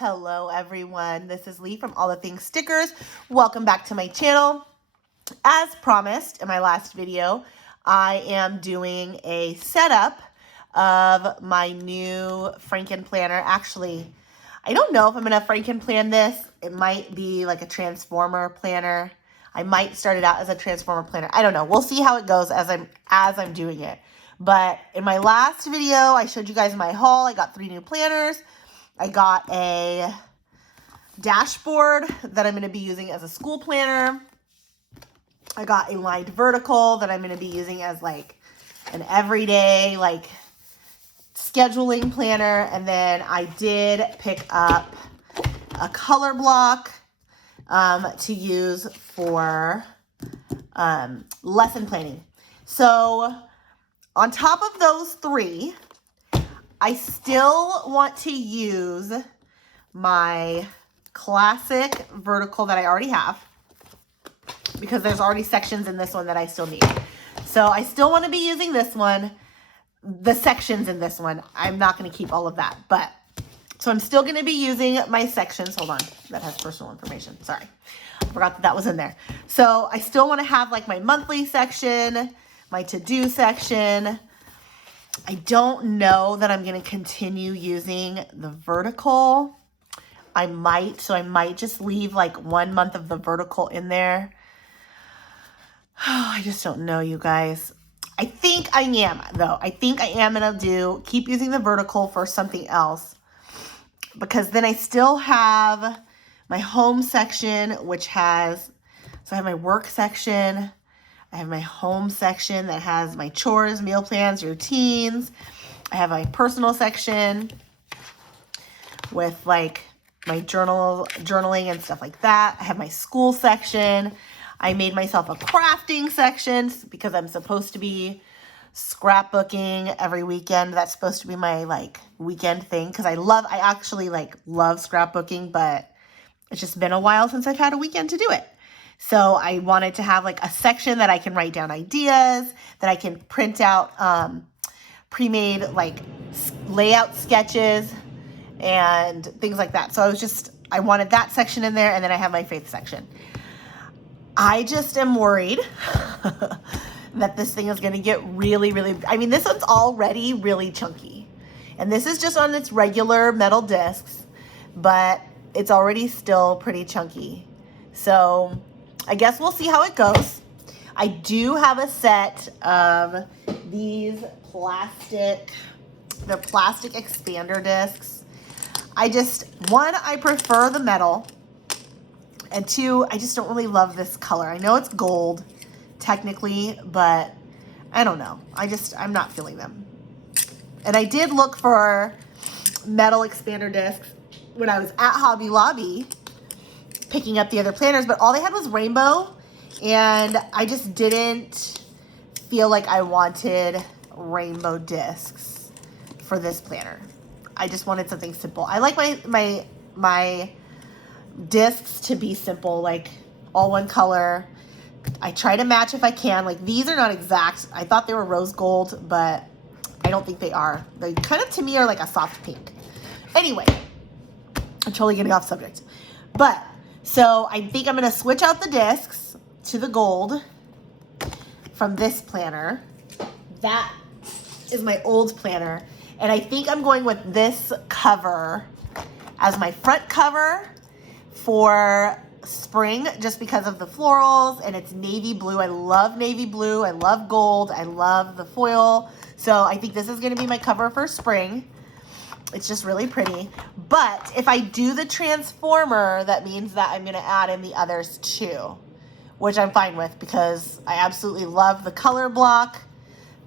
Hello everyone, this is Lee from All the Things Stickers. Welcome back to my channel. As promised in my last video, I am doing a setup of my new Franken planner. Actually, I don't know if I'm gonna Franken plan this. It might be like a transformer planner. I might start it out as a transformer planner. I don't know. We'll see how it goes as I'm doing it. But in my last video, I showed you guys my haul. I got 3 new planners. I got a dashboard that I'm going to be using as a school planner. I got a lined vertical that I'm going to be using as like an everyday like scheduling planner. And then I did pick up a color block to use for lesson planning. So on top of those 3, I still want to use my classic vertical that I already have because there's already sections in this one that I still need. So I still want to be using this one, the sections in this one. I'm not going to keep all of that, but so I'm still going to be using my sections. Hold on, that has personal information. Sorry, I forgot that was in there. So I still want to have like my monthly section, my to-do section. I don't know that I'm going to continue using the vertical. I might just leave like 1 month of the vertical in there. Oh, I just don't know, you guys. I think I am, though. I think I am going to keep using the vertical for something else. Because then I still have my home section, which has, so I have my work section. I have my home section that has my chores, meal plans, routines. I have my personal section with like my journaling and stuff like that. I have my school section. I made myself a crafting section because I'm supposed to be scrapbooking every weekend. That's supposed to be my like weekend thing because I actually like love scrapbooking, but it's just been a while since I've had a weekend to do it. So I wanted to have like a section that I can write down ideas, that I can print out pre-made like layout sketches and things like that. So I wanted that section in there, and then I have my faith section. I just am worried that this thing is going to get really, I mean, this one's already really chunky. And this is just on its regular metal discs, but it's already still pretty chunky. So I guess we'll see how it goes. I do have a set of these plastic expander discs. I prefer the metal. And 2, I just don't really love this color. I know it's gold, technically, but I don't know. I'm not feeling them. And I did look for metal expander discs when I was at Hobby Lobby picking up the other planners, but all they had was rainbow, and I just didn't feel like I wanted rainbow discs for this planner. I just wanted something simple. I like my discs to be simple, like all one color. I try to match if I can. Like these are not exact. I thought they were rose gold, but I don't think they are. They kind of to me are like a soft pink. Anyway, I'm totally getting off subject. But so I think I'm going to switch out the discs to the gold from this planner. That is my old planner. And I think I'm going with this cover as my front cover for spring, just because of the florals, and it's navy blue. I love navy blue. I love gold. I love the foil. So I think this is going to be my cover for spring. It's just really pretty. But if I do the transformer, that means that I'm going to add in the others too, which I'm fine with because I absolutely love the color block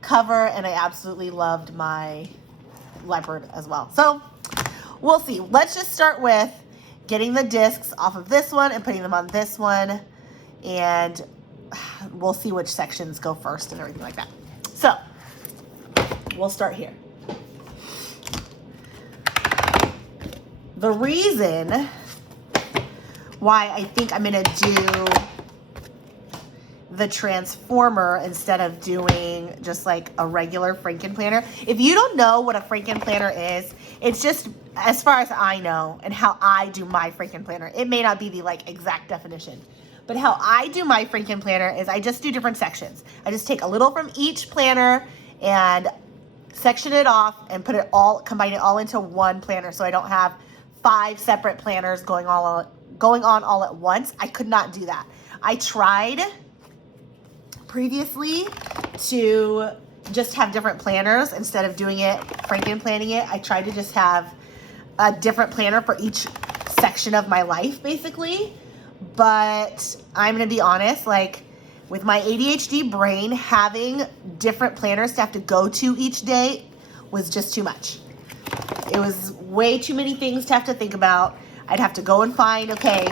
cover, and I absolutely loved my leopard as well. So we'll see. Let's just start with getting the discs off of this one and putting them on this one, and we'll see which sections go first and everything like that. So we'll start here. The reason why I think I'm going to do the transformer instead of doing just like a regular Franken planner. If you don't know what a Franken planner is, It's just as far as I know and how I do my freaking planner. It may not be the like exact definition, but how I do my freaking planner is I just do different sections. I just take a little from each planner and section it off and combine it all into one planner, so I don't have 5 separate planners going on all at once. I could not do that. I tried previously to just have different planners instead of doing it, Franken planning it. I tried to just have a different planner for each section of my life, basically. But I'm gonna be honest, like with my ADHD brain, having different planners to have to go to each day was just too much. It was way too many things to have to think about. I'd have to go and find, okay,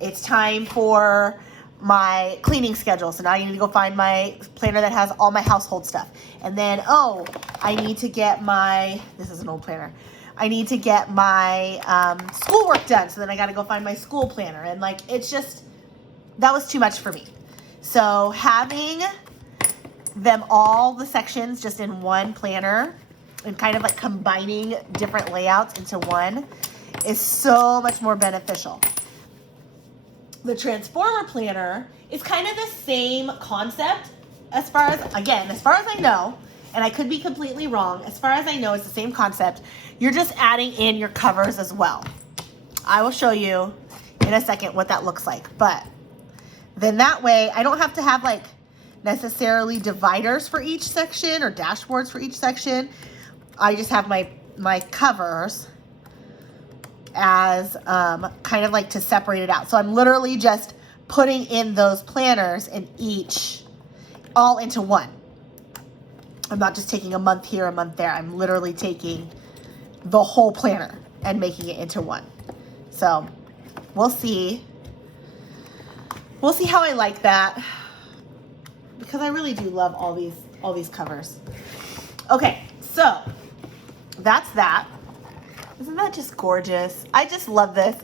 it's time for my cleaning schedule. So now I need to go find my planner that has all my household stuff. And then, oh, I need to get this is an old planner. I need to get my schoolwork done. So then I got to go find my school planner. And like, it's just, that was too much for me. So having them all the sections just in one planner and kind of like combining different layouts into one is so much more beneficial. The Transformer planner is kind of the same concept as far as I know, and I could be completely wrong. As far as I know, it's the same concept. You're just adding in your covers as well. I will show you in a second what that looks like. But then that way, I don't have to have like necessarily dividers for each section or dashboards for each section. I just have my covers as kind of like to separate it out. So I'm literally just putting in those planners in each, all into one. I'm not just taking a month here, a month there. I'm literally taking the whole planner and making it into one. So we'll see. We'll see how I like that, because I really do love all these covers. Okay, so that's that. Isn't that just gorgeous? I just love this.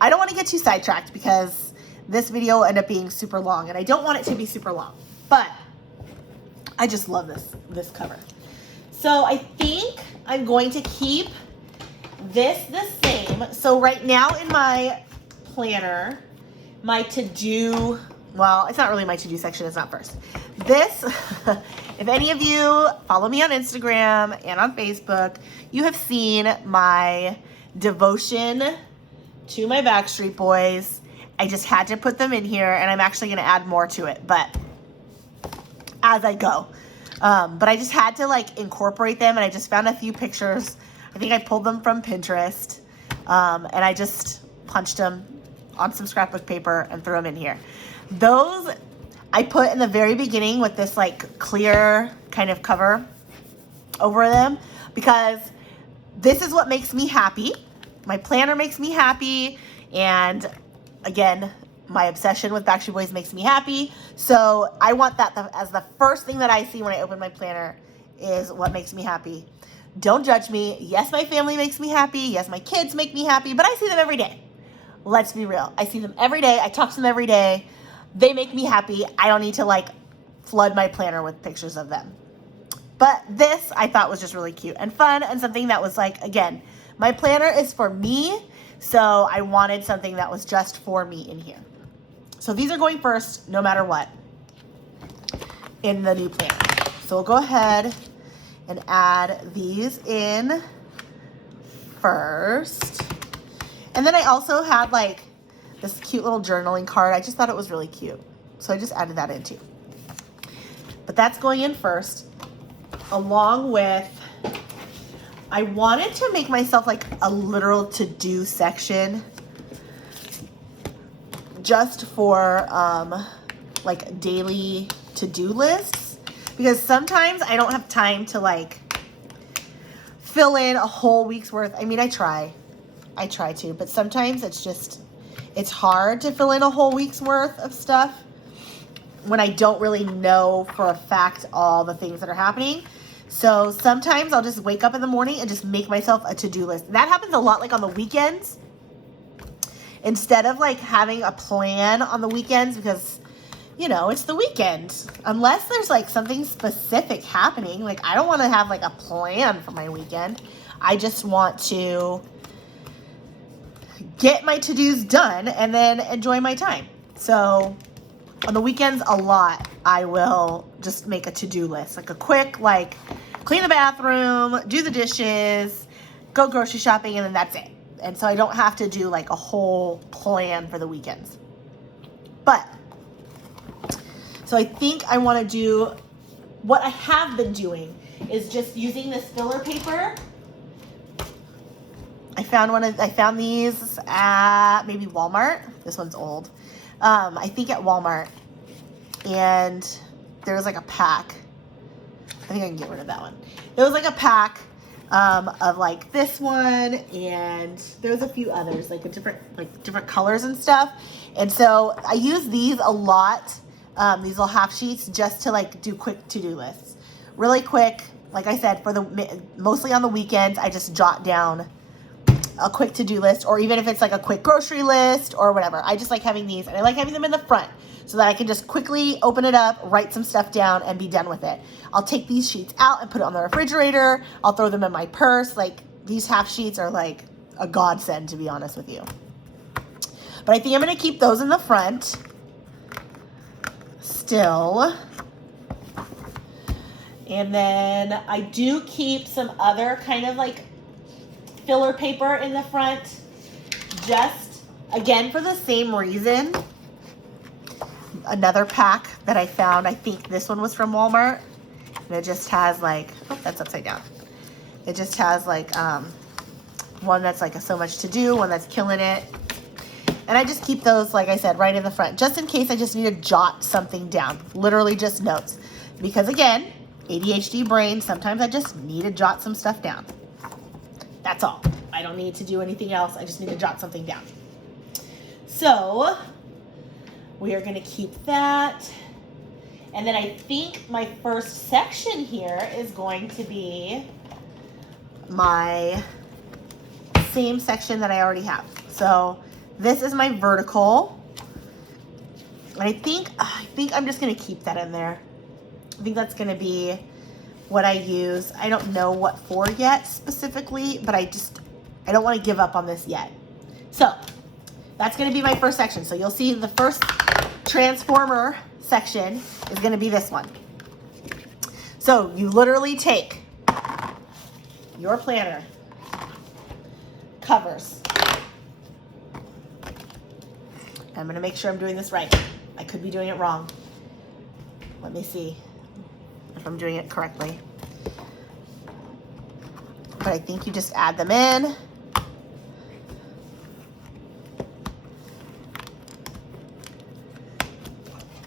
I don't want to get too sidetracked because this video will end up being super long, and I don't want it to be super long, but I just love this cover. So I think I'm going to keep this the same. So right now in my planner, my to-do, well, it's not really my to-do section, it's not first. This, if any of you follow me on Instagram and on Facebook, you have seen my devotion to my Backstreet Boys. I just had to put them in here, and I'm actually going to add more to it, but as I go. But I just had to like incorporate them, and I just found a few pictures. I think I pulled them from Pinterest, and I just punched them on some scrapbook paper and threw them in here. Those I put in the very beginning with this like clear kind of cover over them, because this is what makes me happy. My planner makes me happy, and again, my obsession with Backstreet Boys makes me happy. So I want that as the first thing that I see when I open my planner is what makes me happy. Don't judge me. Yes, my family makes me happy. Yes, my kids make me happy, but I see them every day. Let's be real. I see them every day. I talk to them every day. They make me happy. I don't need to like flood my planner with pictures of them. But this I thought was just really cute and fun, and something that was like, again, my planner is for me, so I wanted something that was just for me in here. So these are going first no matter what in the new planner. So we'll go ahead and add these in first. And then I also had like this cute little journaling card. I just thought it was really cute, so I just added that in too. But that's going in first, along with, I wanted to make myself like a literal to-do section just for like daily to-do lists, because sometimes I don't have time to like fill in a whole week's worth. I mean, I try to, but sometimes it's hard to fill in a whole week's worth of stuff when I don't really know for a fact all the things that are happening. So sometimes I'll just wake up in the morning and just make myself a to-do list. That happens a lot like on the weekends. Instead of like having a plan on the weekends, because, you know, it's the weekend. Unless there's like something specific happening, like I don't want to have like a plan for my weekend. I just want to get my to-dos done and then enjoy my time. So on the weekends, a lot, I will just make a to-do list, like a quick, like clean the bathroom, do the dishes, go grocery shopping, and then that's it. And so I don't have to do like a whole plan for the weekends. But, so I think I want to do, what I have been doing is just using this filler paper. I found these at maybe Walmart. This one's old. I think at Walmart. And there was like a pack. I think I can get rid of that one. There was like a pack of like this one, and there was a few others, like different colors and stuff. And so I use these a lot, these little half sheets, just to like do quick to-do lists. Really quick, like I said, mostly on the weekends, I just jot down a quick to-do list, or even if it's like a quick grocery list or whatever. I just like having these, and I like having them in the front so that I can just quickly open it up, write some stuff down, and be done with it. I'll take these sheets out and put it on the refrigerator. I'll throw them in my purse. Like, these half sheets are like a godsend, to be honest with you. But I think I'm gonna keep those in the front still. And then I do keep some other kind of like filler paper in the front, just again for the same reason. Another pack that I found, I think this one was from Walmart, and it just has like, oh, that's upside down. It just has like one that's like so much to do, one that's killing it. And I just keep those, like I said, right in the front, just in case I just need to jot something down, literally just notes. Because again, ADHD brain, sometimes I just need to jot some stuff down. That's all. I don't need to do anything else. I just need to jot something down. So we are going to keep that. And then I think my first section here is going to be my same section that I already have. So this is my vertical. And I think I'm just going to keep that in there. I think that's going to be what I use. I don't know what for yet specifically, but I don't want to give up on this yet. So that's going to be my first section. So you'll see the first transformer section is going to be this one. So you literally take your planner, covers. I'm going to make sure I'm doing this right. I could be doing it wrong. Let me see if I'm doing it correctly. But I think you just add them in.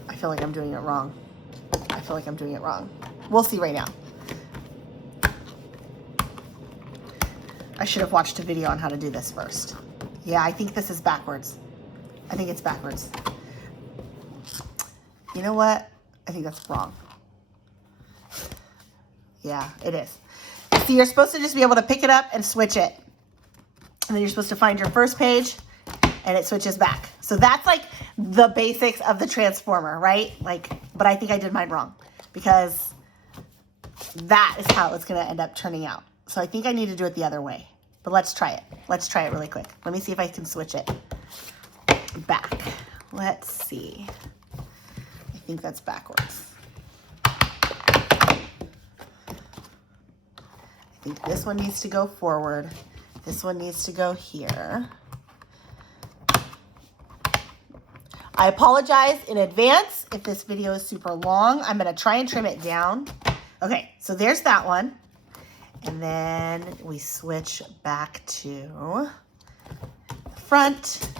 I feel like I'm doing it wrong. We'll see right now. I should have watched a video on how to do this first. Yeah, I think this is backwards. I think it's backwards. You know what? I think that's wrong. Yeah, it is. See, you're supposed to just be able to pick it up and switch it. And then you're supposed to find your first page and it switches back. So that's like the basics of the transformer, right? Like, but I think I did mine wrong because that is how it's going to end up turning out. So I think I need to do it the other way. But let's try it. Let's try it really quick. Let me see if I can switch it back. Let's see. I think that's backwards. I think this one needs to go forward. This one needs to go here. I apologize in advance if this video is super long. I'm going to try and trim it down. Okay, so there's that one. And then we switch back to the front.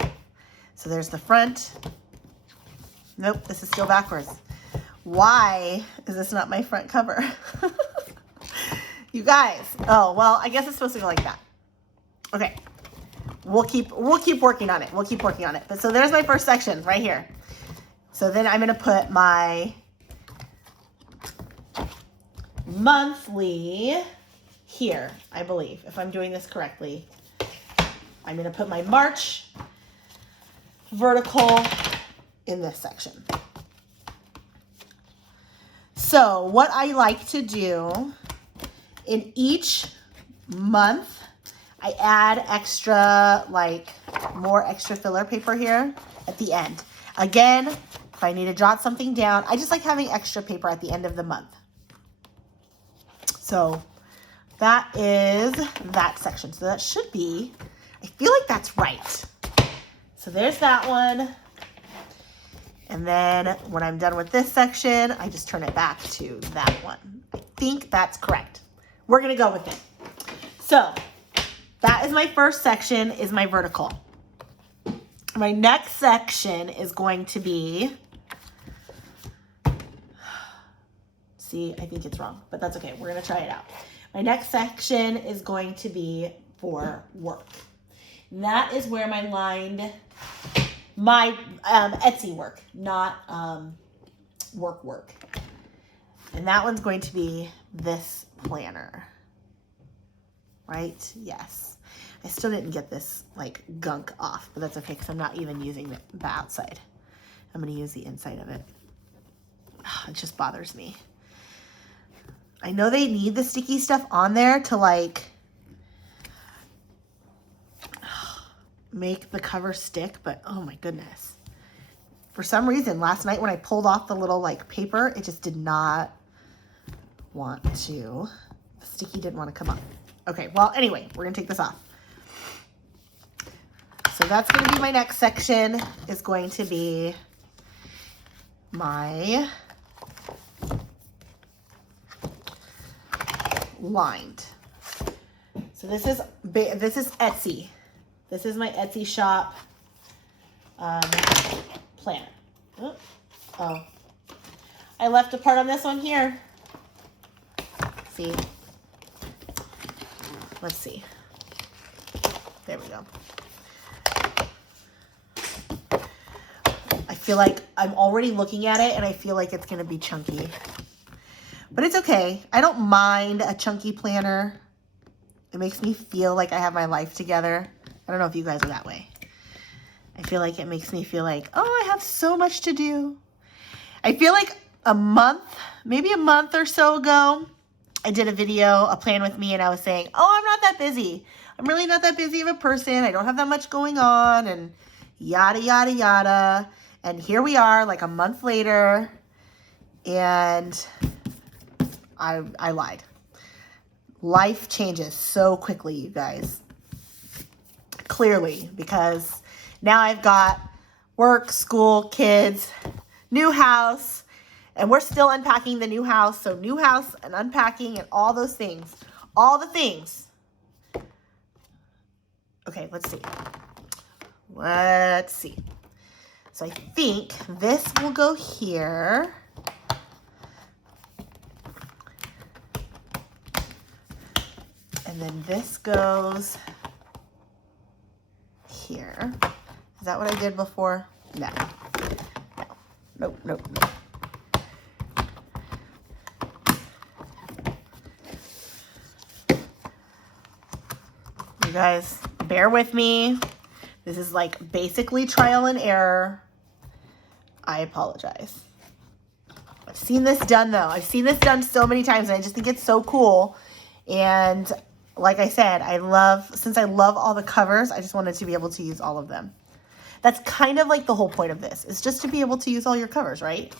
So there's the front. Nope, this is still backwards. Why is this not my front cover? You guys. Oh, well, I guess it's supposed to go like that. Okay. We'll keep working on it. We'll keep working on it. But so there's my first section right here. So then I'm going to put my monthly here, I believe, if I'm doing this correctly. I'm going to put my March vertical in this section. So what I like to do in each month, I add extra, like more extra filler paper here at the end. Again, if I need to jot something down, I just like having extra paper at the end of the month. So that is that section. So that should be, I feel like that's right. So there's that one. And then when I'm done with this section, I just turn it back to that one. I think that's correct. We're gonna go with it. So that is my first section, is my vertical. My next section is going to be, see, I think it's wrong, but that's okay. We're gonna try it out. My next section is going to be for work. And that is where my lined, my Etsy work, not work. And that one's going to be this planner, right? Yes. I still didn't get this like gunk off, but that's okay because I'm not even using the outside. I'm going to use the inside of it. It just bothers me. I know they need the sticky stuff on there to like make the cover stick, but oh my goodness. For some reason, last night when I pulled off the little like paper, it just did not want to, the sticky didn't want to come off. Okay, well, anyway, we're gonna take this off. So that's gonna be my next section, is going to be my lined. So this is Etsy. This is my Etsy shop planner. Oh, I left a part on this one here. See? Let's see. There we go. I feel like I'm already looking at it and I feel like it's going to be chunky. But it's okay. I don't mind a chunky planner. It makes me feel like I have my life together. I don't know if you guys are that way. I feel like it makes me feel like, oh, I have so much to do. I feel like maybe a month or so ago, I did a video, a plan with me, and I was saying, oh, I'm not that busy. I'm really not that busy of a person. I don't have that much going on, and yada, yada, yada. And here we are, like a month later, and I lied. Life changes so quickly, you guys. Clearly, because now I've got work, school, kids, new house, and we're still unpacking the new house. So new house and unpacking and all those things, all the things. Okay, let's see. Let's see. So I think this will go here. And then this goes here. Is that what I did before? No. No. Nope. You guys, bear with me. This is like basically trial and error. I apologize. I've seen this done though. I've seen this done so many times and I just think it's so cool. And like I said, since I love all the covers, I just wanted to be able to use all of them. That's kind of like the whole point of this, is just to be able to use all your covers, right?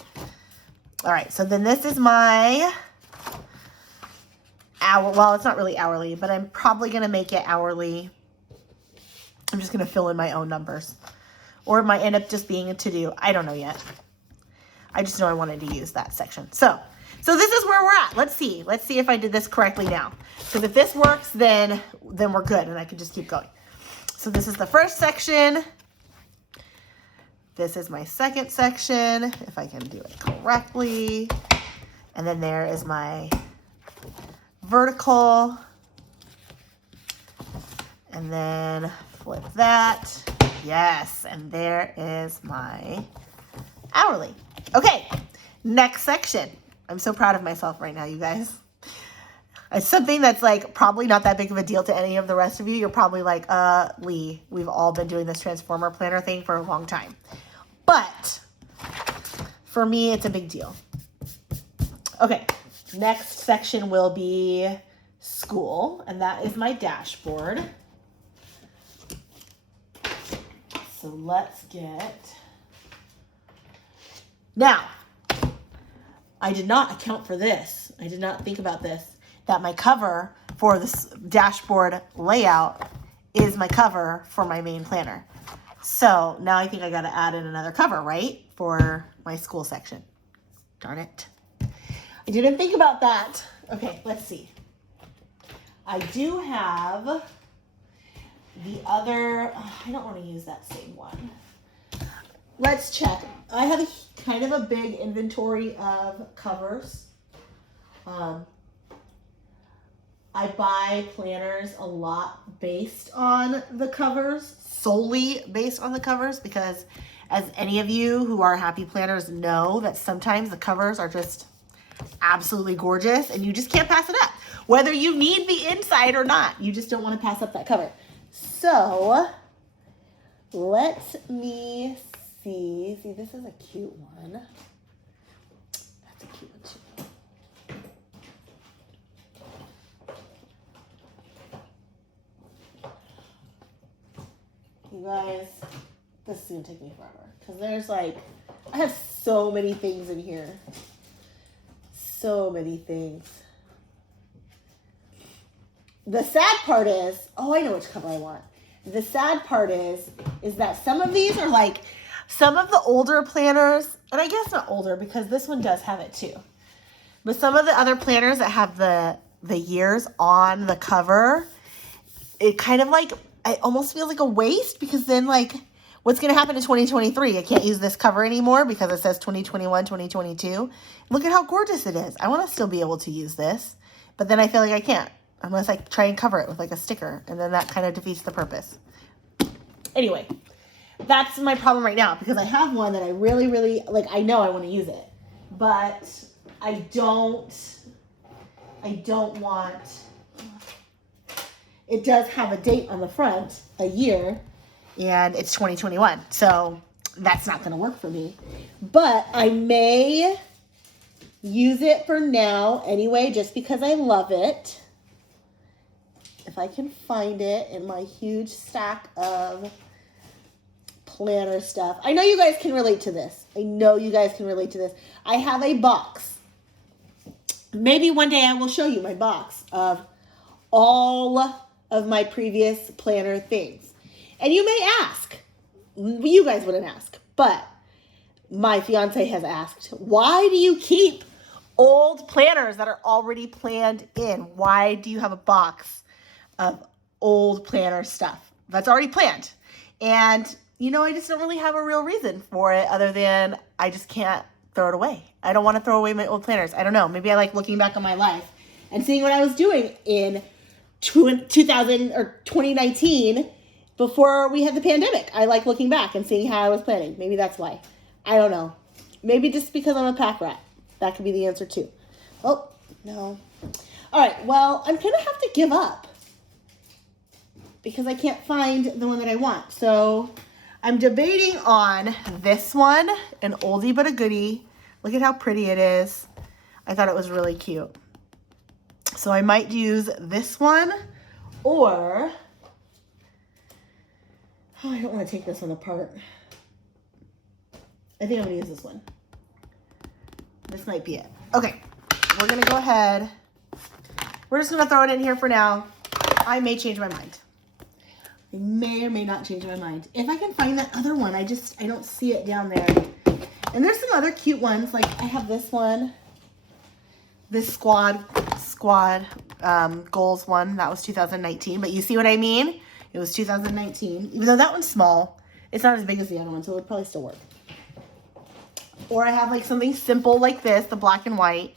All right, so then this is my hour. Well, it's not really hourly, but I'm probably going to make it hourly. I'm just going to fill in my own numbers. Or it might end up just being a to-do. I don't know yet. I just know I wanted to use that section. So this is where we're at. Let's see. Let's see if I did this correctly now. Because if this works, then we're good, and I can just keep going. So this is the first section. This is my second section, if I can do it correctly. And then there is my vertical. And then flip that. Yes, and there is my hourly. Okay, next section. I'm so proud of myself right now, you guys. It's something that's like probably not that big of a deal to any of the rest of you. You're probably like, Lee, we've all been doing this transformer planner thing for a long time. But for me, it's a big deal. Okay, next section will be school, and that is my dashboard. So let's get... Now, I did not account for this. I did not think about this, that my cover for this dashboard layout is my cover for my main planner. So now I think I got to add in another cover, right? For my school section. Darn it. I didn't think about that. Okay, let's see. I do have the other, I don't want to use that same one. Let's check. I have kind of a big inventory of covers. I buy planners a lot based on the covers, solely based on the covers, because as any of you who are happy planners know, that sometimes the covers are just absolutely gorgeous and you just can't pass it up. Whether you need the inside or not, you just don't want to pass up that cover. So let me see. See, this is a cute one. That's a cute one too. You guys, this is going to take me forever. Because there's like, I have so many things in here. So many things. The sad part is, oh, I know which cover I want. The sad part is that some of these are like, some of the older planners, and I guess not older because this one does have it too. But some of the other planners that have the years on the cover, it kind of like, I almost feel like a waste, because then like, what's going to happen in 2023? I can't use this cover anymore because it says 2021, 2022. Look at how gorgeous it is. I want to still be able to use this, but then I feel like I can't unless I try and cover it with like a sticker, and then that kind of defeats the purpose. Anyway, that's my problem right now, because I have one that I really, really, like, I know I want to use it, but I don't want, it does have a date on the front, a year, and it's 2021. So that's not going to work for me. But I may use it for now anyway, just because I love it. If I can find it in my huge stack of planner stuff. I know you guys can relate to this. I know you guys can relate to this. I have a box. Maybe one day I will show you my box of all of my previous planner things. And you may ask, you guys wouldn't ask, but my fiance has asked, why do you keep old planners that are already planned in? Why do you have a box of old planner stuff that's already planned? And, you know, I just don't really have a real reason for it other than I just can't throw it away. I don't want to throw away my old planners. I don't know. Maybe I like looking back on my life and seeing what I was doing in 2000 or 2019 before we had the pandemic. I like looking back and seeing how I was planning. Maybe that's why. I don't know. Maybe just because I'm a pack rat. That could be the answer too. Oh, no. All right. Well, I'm going to have to give up because I can't find the one that I want. So I'm debating on this one, an oldie but a goodie. Look at how pretty it is. I thought it was really cute. So I might use this one, or, oh, I don't want to take this one apart. I think I'm going to use this one. This might be it. Okay, we're going to go ahead. We're just going to throw it in here for now. I may change my mind. I may or may not change my mind. If I can find that other one, I don't see it down there. And there's some other cute ones. Like I have this one. This squad goals one. That was 2019. But you see what I mean? It was 2019. Even though that one's small, it's not as big as the other one, so it would probably still work. Or I have like something simple like this, the black and white,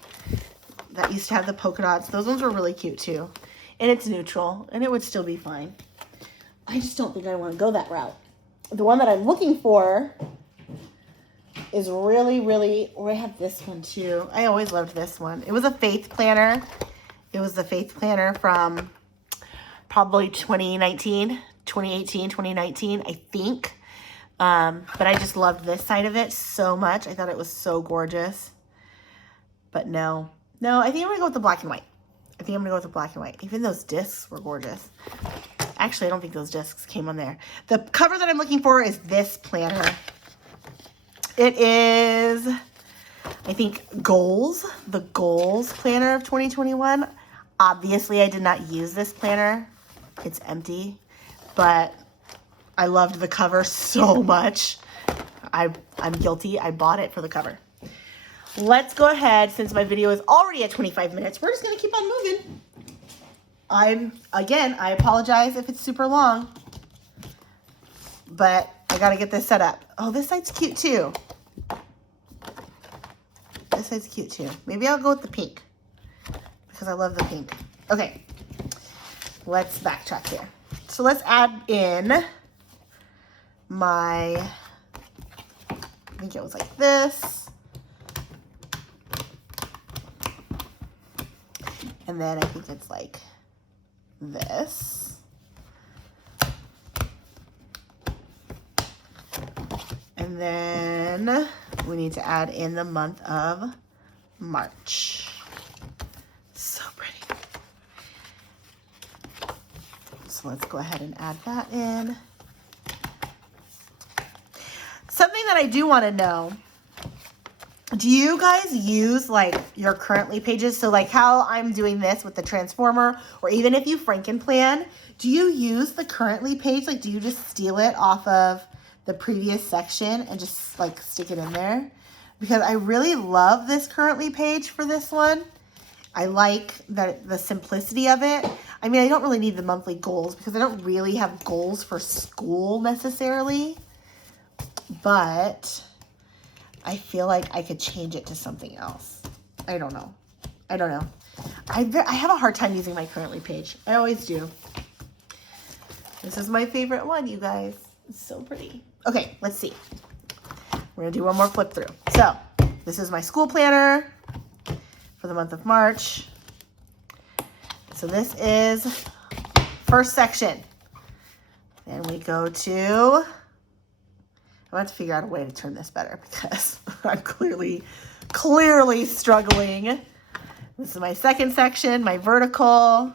that used to have the polka dots. Those ones were really cute too. And it's neutral, and it would still be fine. I just don't think I want to go that route. The one that I'm looking for is really, really, or I have this one too. I always loved this one. It was a faith planner. It was the faith planner from probably 2018, 2019, I think. But I just loved this side of it so much. I thought it was so gorgeous. But no, I think I'm gonna go with the black and white. I think I'm gonna go with the black and white. Even those discs were gorgeous. Actually, I don't think those discs came on there. The cover that I'm looking for is this planner. It is, I think, Goals, the Goals planner of 2021. Obviously, I did not use this planner. It's empty, but I loved the cover so much. I'm guilty. I bought it for the cover. Let's go ahead, since my video is already at 25 minutes, we're just going to keep on moving. Again, I apologize if it's super long, but I got to get this set up. Oh, this side's cute too. This side's cute too. Maybe I'll go with the pink because I love the pink. Okay, let's backtrack here. So let's add in my, I think it was like this. And then I think it's like this. And then we need to add in the month of March. So pretty. So let's go ahead and add that in. Something that I do want to know, do you guys use like your Currently pages? So like how I'm doing this with the Transformer, or even if you Frankenplan, do you use the Currently page? Like, do you just steal it off of the previous section and just like stick it in there? Because I really love this Currently page for this one. I like the simplicity of it. I mean, I don't really need the monthly goals because I don't really have goals for school necessarily, but I feel like I could change it to something else. I don't know. I don't know. I have a hard time using my Currently page. I always do. This is my favorite one, you guys. It's so pretty. Okay, let's see. We're going to do one more flip through. So this is my school planner for the month of March. So this is first section. Then we go to, I have to figure out a way to turn this better because I'm clearly struggling. This is my second section, my vertical.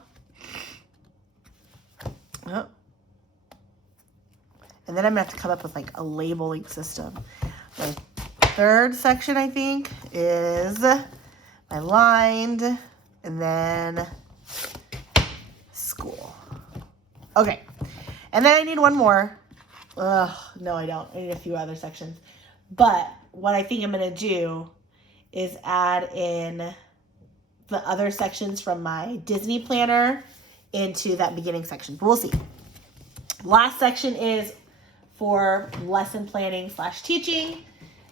Oh. And then I'm gonna have to come up with like a labeling system. My third section, I think, is my lined, and then school. Okay, and then I need one more. Ugh, no, I don't. I need a few other sections. But what I think I'm going to do is add in the other sections from my Disney planner into that beginning section. But we'll see. Last section is for lesson planning / teaching.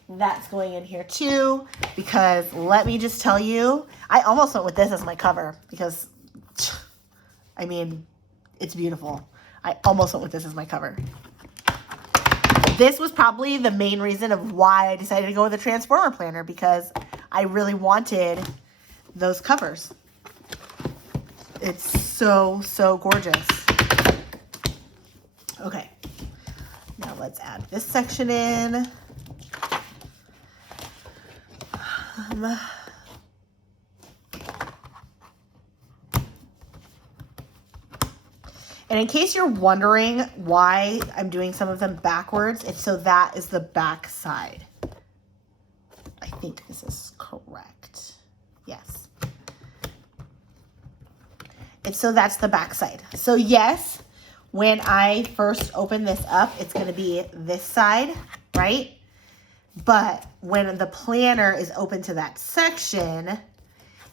That's going in here too, because let me just tell you, I almost went with this as my cover because, I mean, it's beautiful. I almost went with this as my cover. This was probably the main reason of why I decided to go with a Transformer planner, because I really wanted those covers. It's so, so gorgeous. Okay, now let's add this section in. And in case you're wondering why I'm doing some of them backwards, it's so that is the back side. I think this is correct. Yes. It's so that's the back side. So yes, when I first open this up, it's going to be this side, right? But when the planner is open to that section,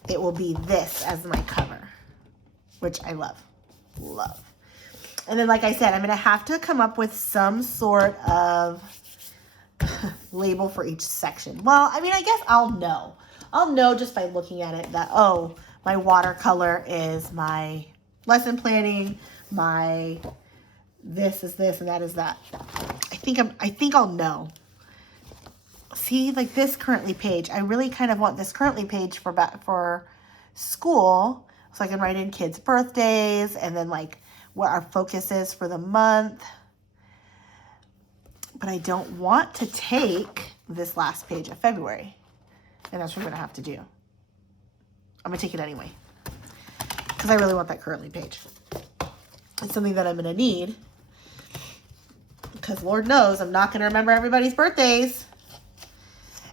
it will be this as my cover, which I love. Love. And then, like I said, I'm going to have to come up with some sort of label for each section. Well, I mean, I guess I'll know. I'll know just by looking at it that, oh, my watercolor is my lesson planning, my this is this and that is that. I think I'll know. See, like this Currently page, I really kind of want this Currently page for school, so I can write in kids' birthdays and then like what our focus is for the month. But I don't want to take this last page of February, and that's what I'm gonna have to do. I'm gonna take it anyway. because I really want that currently page. It's something that I'm going to need, because Lord knows I'm not going to remember everybody's birthdays.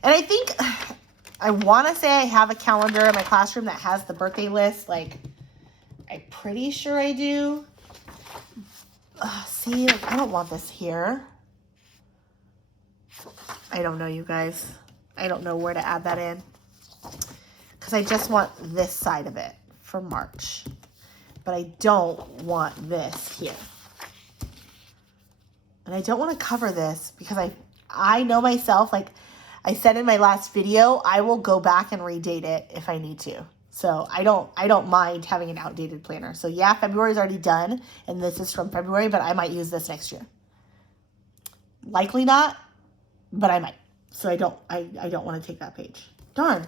And I think, I want to say I have a calendar in my classroom that has the birthday list. Like, I'm pretty sure I do. See, like, I don't want this here. I don't know, you guys. I don't know where to add that in, because I just want this side of it for March. But I don't want this here. And I don't want to cover this because I know myself, like I said in my last video, I will go back and redate it if I need to. So I don't mind having an outdated planner. So yeah, February is already done and this is from February, but I might use this next year. Likely not, but I might. So I don't want to take that page. Darn.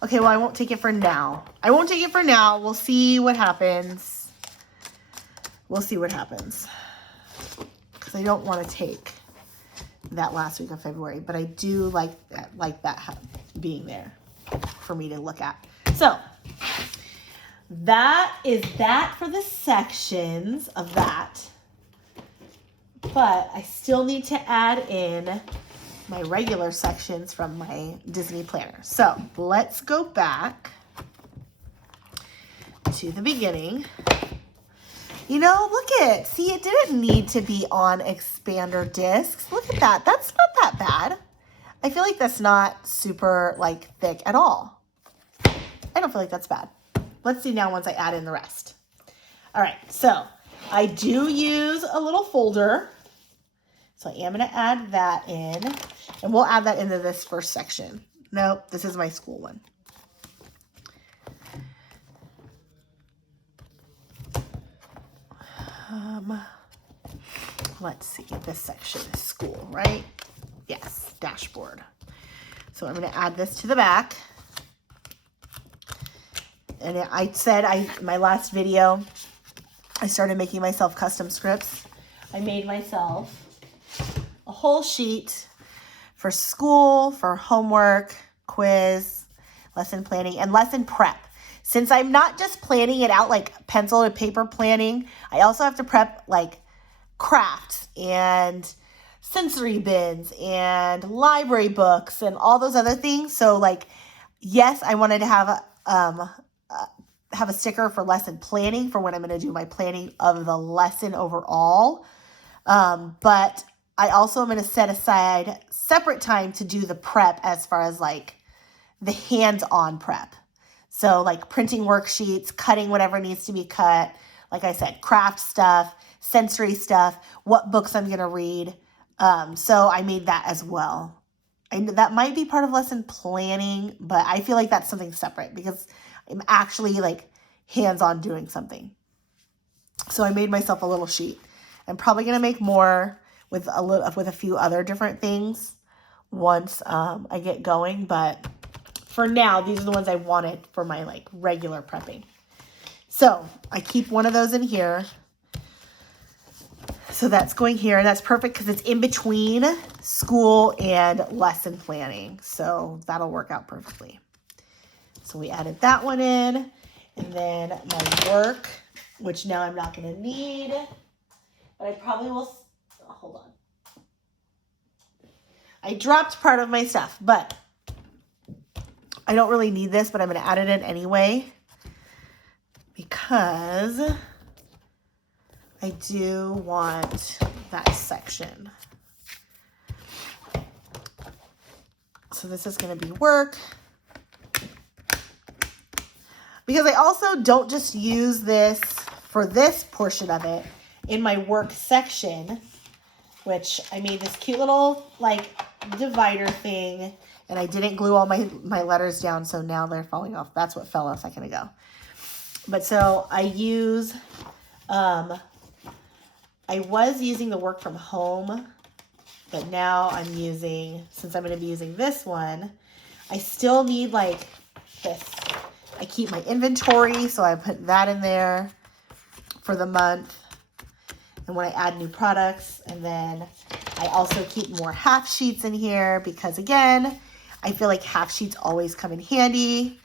Okay, well, I won't take it for now. I won't take it for now. We'll see what happens. We'll see what happens. Because I don't want to take that last week of February, but I do like that being there for me to look at. So that is that for the sections of that. But I still need to add in my regular sections from my Disney planner. So let's go back to the beginning. You know, look at, see, it didn't need to be on expander discs. Look at that. That's not that bad. I feel like that's not super like thick at all. I don't feel like that's bad. Let's see now once I add in the rest. All right, so I do use a little folder. So I am going to add that in, and we'll add that into this first section. Nope, this is my school one. Let's see, this section is school, right? Yes, dashboard. So I'm going to add this to the back. And I said, my last video, I started making myself custom scripts. I made myself a whole sheet for school, for homework, quiz, lesson planning, and lesson prep. Since I'm not just planning it out like pencil to paper planning, I also have to prep like crafts and sensory bins and library books and all those other things. So like, yes, I wanted to have a sticker for lesson planning for when I'm going to do my planning of the lesson overall. But I also am going to set aside separate time to do the prep as far as like the hands-on prep. So like printing worksheets, cutting whatever needs to be cut. Like I said, craft stuff, sensory stuff, what books I'm going to read. So I made that as well. That might be part of lesson planning, but I feel like that's something separate because I'm actually like hands-on doing something. So I made myself a little sheet. I'm probably going to make more with a few other different things once I get going, but for now, these are the ones I wanted for my like regular prepping. So I keep one of those in here. So that's going here, and that's perfect because it's in between school and lesson planning. So that'll work out perfectly. So we added that one in, and then my work, which now I'm not going to need, but I probably will, hold on. I dropped part of my stuff, but I don't really need this, but I'm going to add it in anyway because I do want that section. So this is going to be work. Because I also don't just use this for this portion of it in my work section, which I made this cute little like divider thing, and I didn't glue all my letters down, so now they're falling off. That's what fell a second ago. But so I use, I was using the work from home, but now I'm using, since I'm going to be using this one, I still need like this. I keep my inventory, so I put that in there for the month. And when I add new products, and then I also keep more half sheets in here because again, I feel like half sheets always come in handy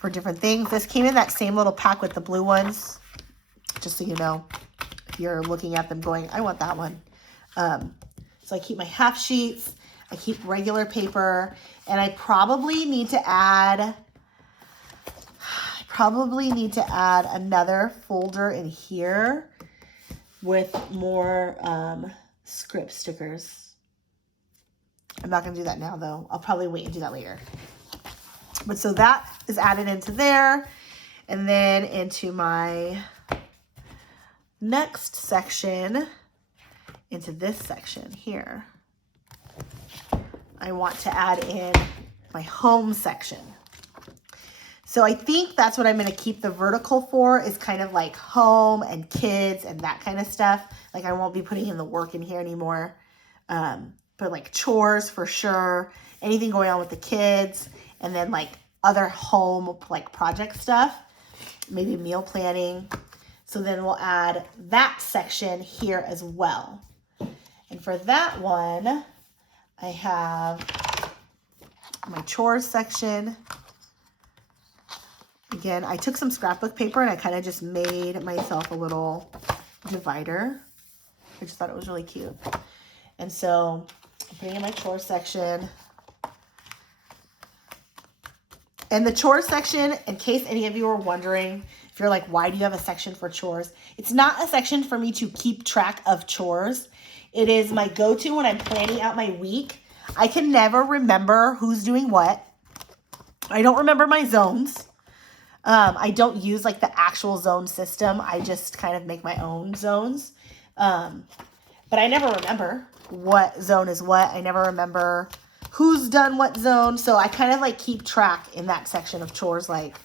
for different things. This came in that same little pack with the blue ones, just so you know, if you're looking at them going, I want that one. So I keep my half sheets, I keep regular paper, and I probably need to add another folder in here with more script stickers. I'm not going to do that now, though. I'll probably wait and do that later. But so that is added into there. And then into my next section, into this section here, I want to add in my home section. So I think that's what I'm going to keep the vertical for, is kind of like home and kids and that kind of stuff. Like I won't be putting in the work in here anymore. But like chores for sure, anything going on with the kids, and then like other home like project stuff, maybe meal planning. So then we'll add that section here as well. And for that one, I have my chores section. Again, I took some scrapbook paper and I kind of just made myself a little divider. I just thought it was really cute. And so I'm putting in my chores section. And the chores section, in case any of you are wondering, if you're like, why do you have a section for chores? It's not a section for me to keep track of chores. It is my go-to when I'm planning out my week. I can never remember who's doing what. I don't remember my zones. I don't use like the actual zone system. I just kind of make my own zones. But I never remember what zone is what. I never remember who's done what zone. So I kind of like keep track in that section of chores. Like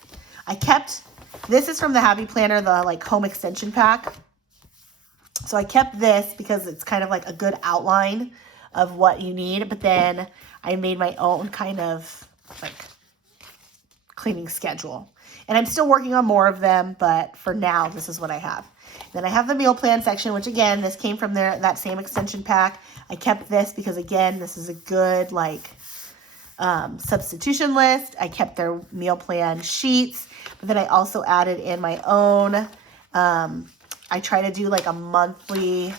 this is from the Happy Planner, the like home extension pack. So I kept this because it's kind of like a good outline of what you need. But then I made my own kind of like cleaning schedule. And I'm still working on more of them, but for now, this is what I have. Then I have the meal plan section, which again, this came from that same extension pack. I kept this because again, this is a good like substitution list. I kept their meal plan sheets, but then I also added in my own. I try to do like a monthly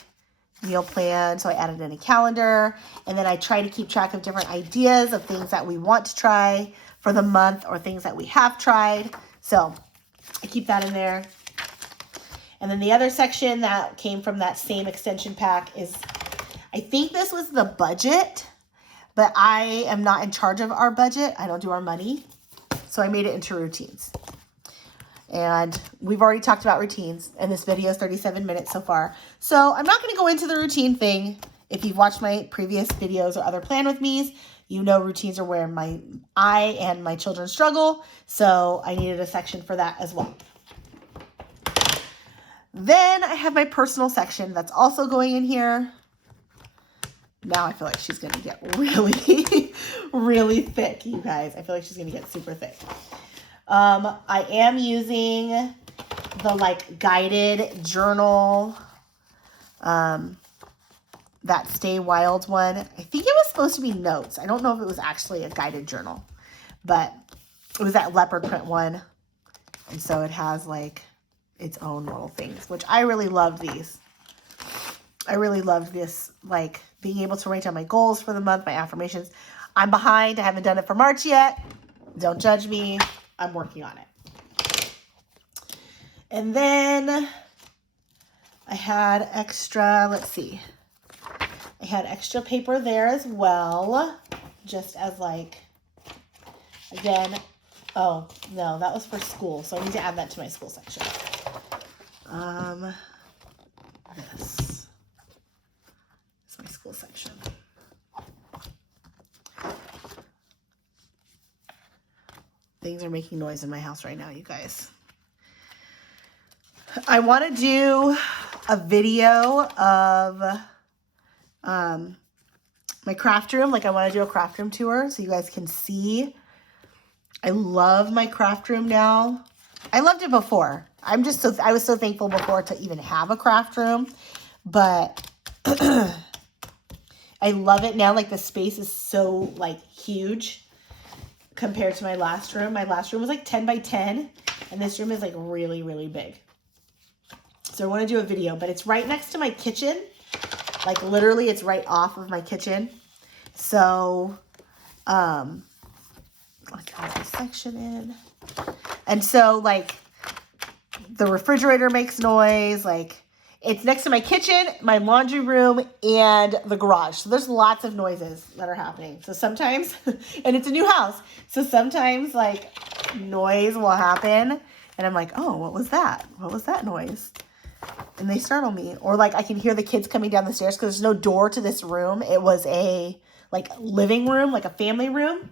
meal plan, so I added in a calendar, and then I try to keep track of different ideas of things that we want to try for the month or things that we have tried. So I keep that in there. And then the other section that came from that same extension pack is, I think this was the budget, but I am not in charge of our budget. I don't do our money. So I made it into routines. And we've already talked about routines, and this video is 37 minutes so far. So I'm not going to go into the routine thing. If you've watched my previous videos or other plan with me's, you know routines are where I and my children struggle. So I needed a section for that as well. Then I have my personal section that's also going in here. Now I feel like she's going to get really, really thick, you guys. I feel like she's going to get super thick. I am using the like guided journal, that Stay Wild one. I think it was supposed to be notes. I don't know if it was actually a guided journal, but it was that leopard print one. And so it has like its own little things, which I really love these. I really loved this, like being able to write down my goals for the month, my affirmations. I'm behind. I haven't done it for March yet. Don't judge me. I'm working on it. And then I had extra, let's see. I had extra paper there as well, just as like, again, oh, no, that was for school, so I need to add that to my school section. This is my school section. Things are making noise in my house right now, you guys. I want to do a video of my craft room. Like I want to do a craft room tour so you guys can see. I love my craft room now. I loved it before. I was so thankful before to even have a craft room, but I love it now. Like the space is so like huge. compared to my last room. My last room was like 10 by 10, and this room is like really, really big. So I want to do a video, but it's right next to my kitchen. Like literally it's right off of my kitchen. So, let's add this section in. And so like the refrigerator makes noise, like it's next to my kitchen, my laundry room, and the garage. So there's lots of noises that are happening. So sometimes, and it's a new house. So sometimes like noise will happen and I'm like, oh, what was that? What was that noise? And they startle me. Or like I can hear the kids coming down the stairs because there's no door to this room. It was a like living room, like a family room.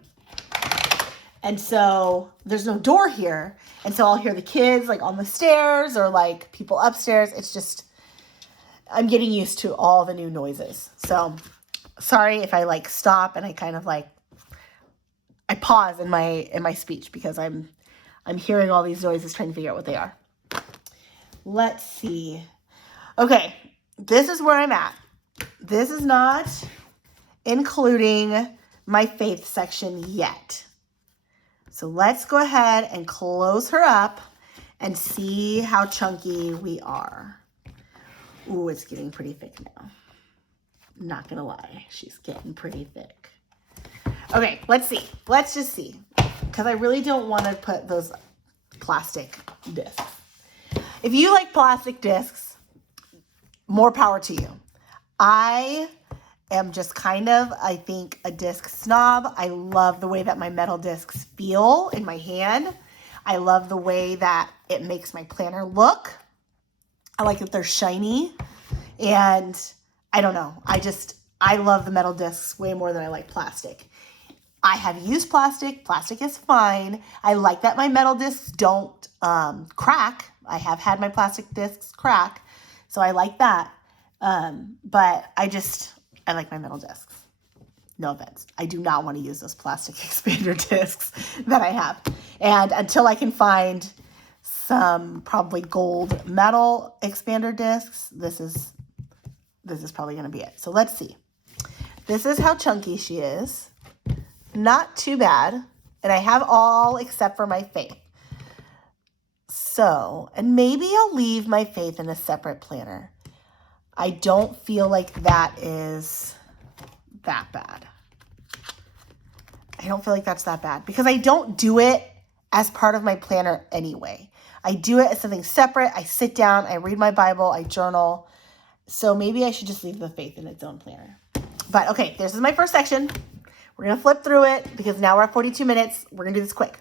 And so there's no door here. And so I'll hear the kids like on the stairs or like people upstairs. It's just, I'm getting used to all the new noises. So sorry if I like stop and I kind of like, I pause in my speech because I'm hearing all these noises trying to figure out what they are. Let's see. Okay, this is where I'm at. This is not including my faith section yet. So let's go ahead and close her up and see how chunky we are. Ooh, it's getting pretty thick now. Not gonna lie, she's getting pretty thick. Okay, let's see. Let's just see. Because I really don't want to put those plastic discs. If you like plastic discs, more power to you. I am just kind of, I think, a disc snob. I love the way that my metal discs feel in my hand. I love the way that it makes my planner look. I like that they're shiny. And I don't know. I love the metal discs way more than I like plastic. I have used plastic. Plastic is fine. I like that my metal discs don't crack. I have had my plastic discs crack. So I like that. But I like my metal discs. No offense. I do not want to use those plastic expander discs that I have. And until I can find some probably gold metal expander discs, this is probably going to be it. So let's see. This is how chunky she is. Not too bad. And I have all except for my faith. So, and maybe I'll leave my faith in a separate planner. I don't feel like that is that bad. I don't feel like that's that bad because I don't do it as part of my planner anyway. I do it as something separate. I sit down, I read my Bible, I journal. So maybe I should just leave the faith in its own planner. But okay, this is my first section. We're going to flip through it because now we're at 42 minutes. We're going to do this quick.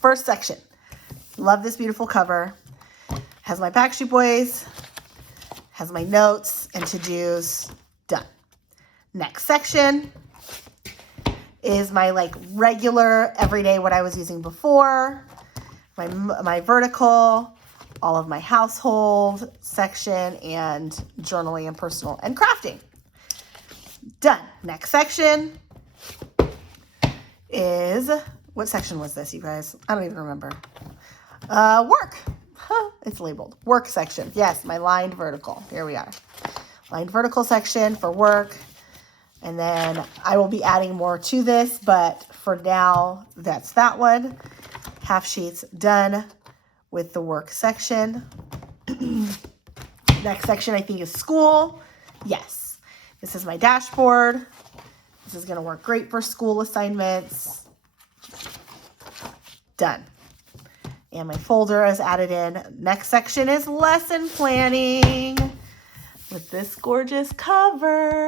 First section. Love this beautiful cover. Has my Backstreet Boys. Has my notes and to-dos. Done. Next section is my like regular everyday what I was using before. My vertical, all of my household section, and journaling and personal and crafting. Done. Next section is, what section was this, you guys? I don't even remember. Work. It's labeled work section. Yes, my lined vertical. Here we are. Lined vertical section for work. And then I will be adding more to this, but for now, that's that one. Half sheets done with the work section. Next section, I think, is school. Yes. This is my dashboard. This is going to work great for school assignments. Done. And my folder is added in. Next section is lesson planning with this gorgeous cover.